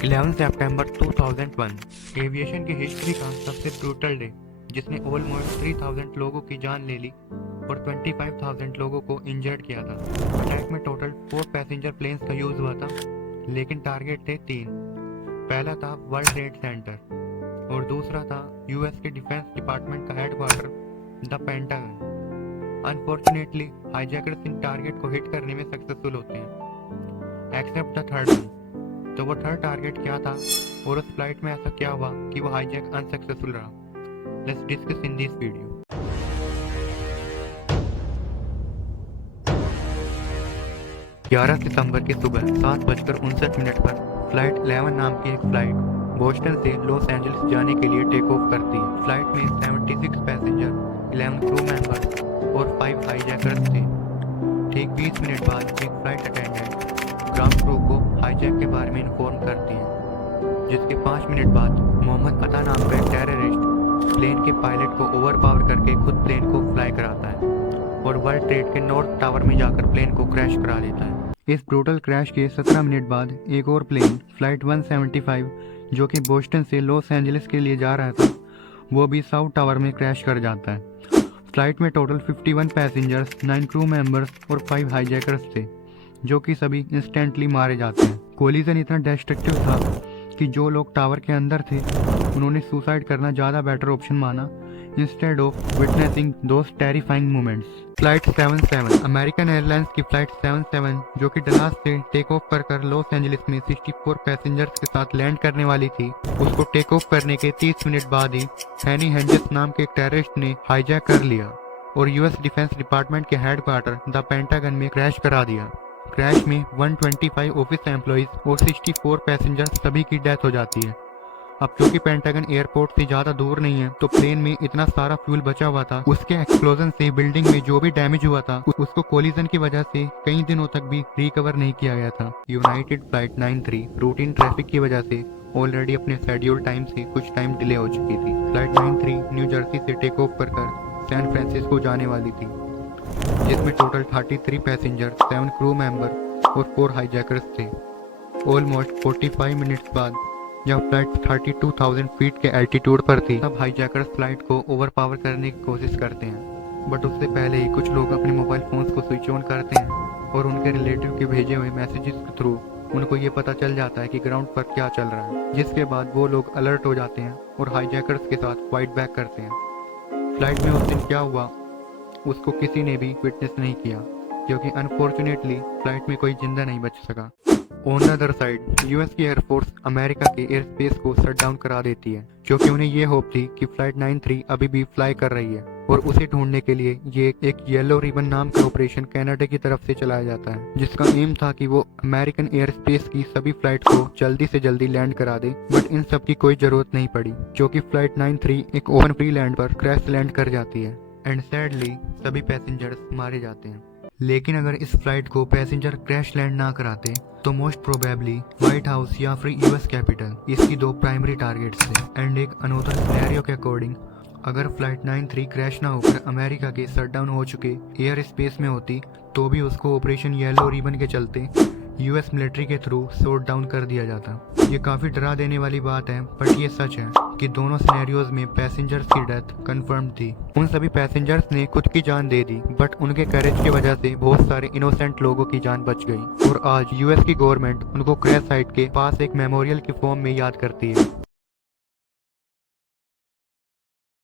11 सितंबर 2001 aviation की history का सबसे ब्रूटल डे, जिसने ऑलमोस्ट 3000 लोगों की जान ले ली और 25,000 लोगों को इंजर्ड किया था। अटैक में टोटल 4 पैसेंजर प्लेन्स का यूज हुआ था, लेकिन टारगेट थे 3। पहला था वर्ल्ड ट्रेड सेंटर और दूसरा था यूएस के डिफेंस डिपार्टमेंट का headquarter the pentagon. Unfortunately hijackers in target को हिट करने में सक्सेसफुल होते हैं, एक्सेप्ट द थर्ड वन। तो वो थर्ड टारगेट क्या था और उस फ्लाइट में ऐसा क्या हुआ कि वो हाईजैक अनसक्सेसफुल रहा? Let's discuss in this video. 11 सितंबर की सुबह 7:59 पर फ्लाइट 11 नाम की एक फ्लाइट बोस्टन से लॉस एंजलिस जाने के लिए टेक ऑफ करती है। फ्लाइट में 76 पैसेंजर, 11 क्रू मेंबर्स और 5 हाईजैकर्स थे। ठीक 20 मिनट बाद एक फ्लाइट अटेंडेंट ग्राउंड क्रू को हाईजैक के बारे में इन्फॉर्म करती है, जिसके 5 मिनट बाद मोहम्मद अता नाम का एक टेररिस्ट प्लेन के पायलट को ओवरपावर करके खुद प्लेन को फ्लाई कराता है और वर्ल्ड ट्रेड के नॉर्थ टावर में जाकर प्लेन को क्रैश करा देता है। इस ब्रूटल क्रैश के 17 मिनट बाद एक और प्लेन फ्लाइट 175 जो कि बोस्टन से लॉस एंजलिस के लिए जा रहा था, वो भी साउथ टावर में क्रैश कर जाता है। फ्लाइट में टोटल 51 पैसेंजर्स, 9 क्रू मेंबर्स और 5 हाईजैकर्स थे, जो कि सभी इंस्टेंटली मारे जाते हैं। कोलिजन इतना डिस्ट्रक्टिव था कि जो लोग टावर के अंदर थे उन्होंने सुसाइड करना ज़्यादा बेटर ऑप्शन माना instead of witnessing those terrifying moments. Flight 77 American airlines की फ्लाइट 77 जो कि डलास से टेक ऑफ कर लॉस एंजलिस में 64 पैसेंजर्स के साथ लैंड करने वाली थी, उसको टेक ऑफ करने के 30 मिनट बाद ही हैनी हेंजेस नाम के एक टेररिस्ट ने हाईजैक कर लिया और यूएस डिफेंस डिपार्टमेंट के हेडक्वार्टर द पेंटागन में क्रैश करा दिया। क्रैश में 125 ऑफिस एम्प्लॉइज और 64 पैसेंजर सभी की डेथ हो जाती है। अब क्योंकि पेंटागन एयरपोर्ट से ज़्यादा दूर नहीं है, तो प्लेन में इतना सारा फ्यूल बचा हुआ था, उसके एक्सप्लोजन से बिल्डिंग में जो भी डैमेज हुआ था उसको कोलिजन की वजह से कई दिनों तक भी रिकवर नहीं किया गया था। यूनाइटेड फ्लाइट 93 रूटीन ट्रैफिक की वजह से ऑलरेडी अपने शेड्यूल टाइम से कुछ टाइम डिले हो चुकी थी। फ्लाइट 93 न्यू जर्सी से टेक ऑफ कर सैन फ्रांसिस्को जाने वाली थी, जिसमें टोटल 33 पैसेंजर, 7 क्रू मेंबर और 4 हाईजैकर्स थे। ऑलमोस्ट 45 मिनट्स बाद जब फ्लाइट 32,000 फीट के एल्टीट्यूड पर थी, तब हाईजैकर्स फ्लाइट को ओवरपावर करने की कोशिश करते हैं, बट उससे पहले ही कुछ लोग अपने मोबाइल फोन्स को स्विच ऑन करते हैं और उनके रिलेटिव के भेजे हुए मैसेजेस के थ्रू उनको ये पता चल जाता है कि ग्राउंड पर क्या चल रहा है, जिसके बाद वो लोग अलर्ट हो जाते हैं और हाईजैकर्स के साथ फाइट बैक करते हैं। फ्लाइट में उस दिन क्या हुआ उसको किसी ने भी विटनेस नहीं किया, क्योंकि अनफॉर्चुनेटली फ्लाइट में कोई जिंदा नहीं बच सका। On the other side US की एयरफोर्स अमेरिका के एयर स्पेस को शट डाउन करा देती है, क्योंकि उन्हें ये होप थी कि फ्लाइट 93 अभी भी फ्लाई कर रही है और उसे ढूंढने के लिए ये एक येलो रिबन नाम का ऑपरेशन कनाडा की तरफ से चलाया जाता है, जिसका एम था कि वो अमेरिकन एयर स्पेस की सभी फ्लाइट को जल्दी से जल्दी लैंड करा दे। बट इन सब की कोई जरूरत नहीं पड़ी, क्योंकि फ्लाइट 93 एक ओपन फ्री लैंड पर क्रैश लैंड कर जाती है एंड सैडली सभी पैसेंजर्स मारे जाते हैं। लेकिन अगर इस फ्लाइट को पैसेंजर क्रैश लैंड ना कराते तो मोस्ट प्रोबेबली व्हाइट हाउस या फिर यूएस कैपिटल इसकी 2 प्राइमरी टारगेट्स थे। एंड एक अनोदर सिनेरियो के अकॉर्डिंग अगर फ्लाइट 93 क्रैश ना होकर अमेरिका के शटडाउन हो चुके एयर स्पेस में होती, तो भी उसको ऑपरेशन येलो रिबन के चलते यूएस मिलिट्री के थ्रू शॉट डाउन कर दिया जाता। ये काफ़ी डरा देने वाली बात है, बट ये सच है कि दोनों सिनेरियोज में पैसेंजर्स की डेथ कंफर्म थी। उन सभी पैसेंजर्स ने खुद की जान दे दी, बट उनके करेज की वजह से बहुत सारे इनोसेंट लोगों की जान बच गई और आज यूएस की गवर्नमेंट उनको क्रैश साइट के पास एक मेमोरियल की फॉर्म में याद करती है।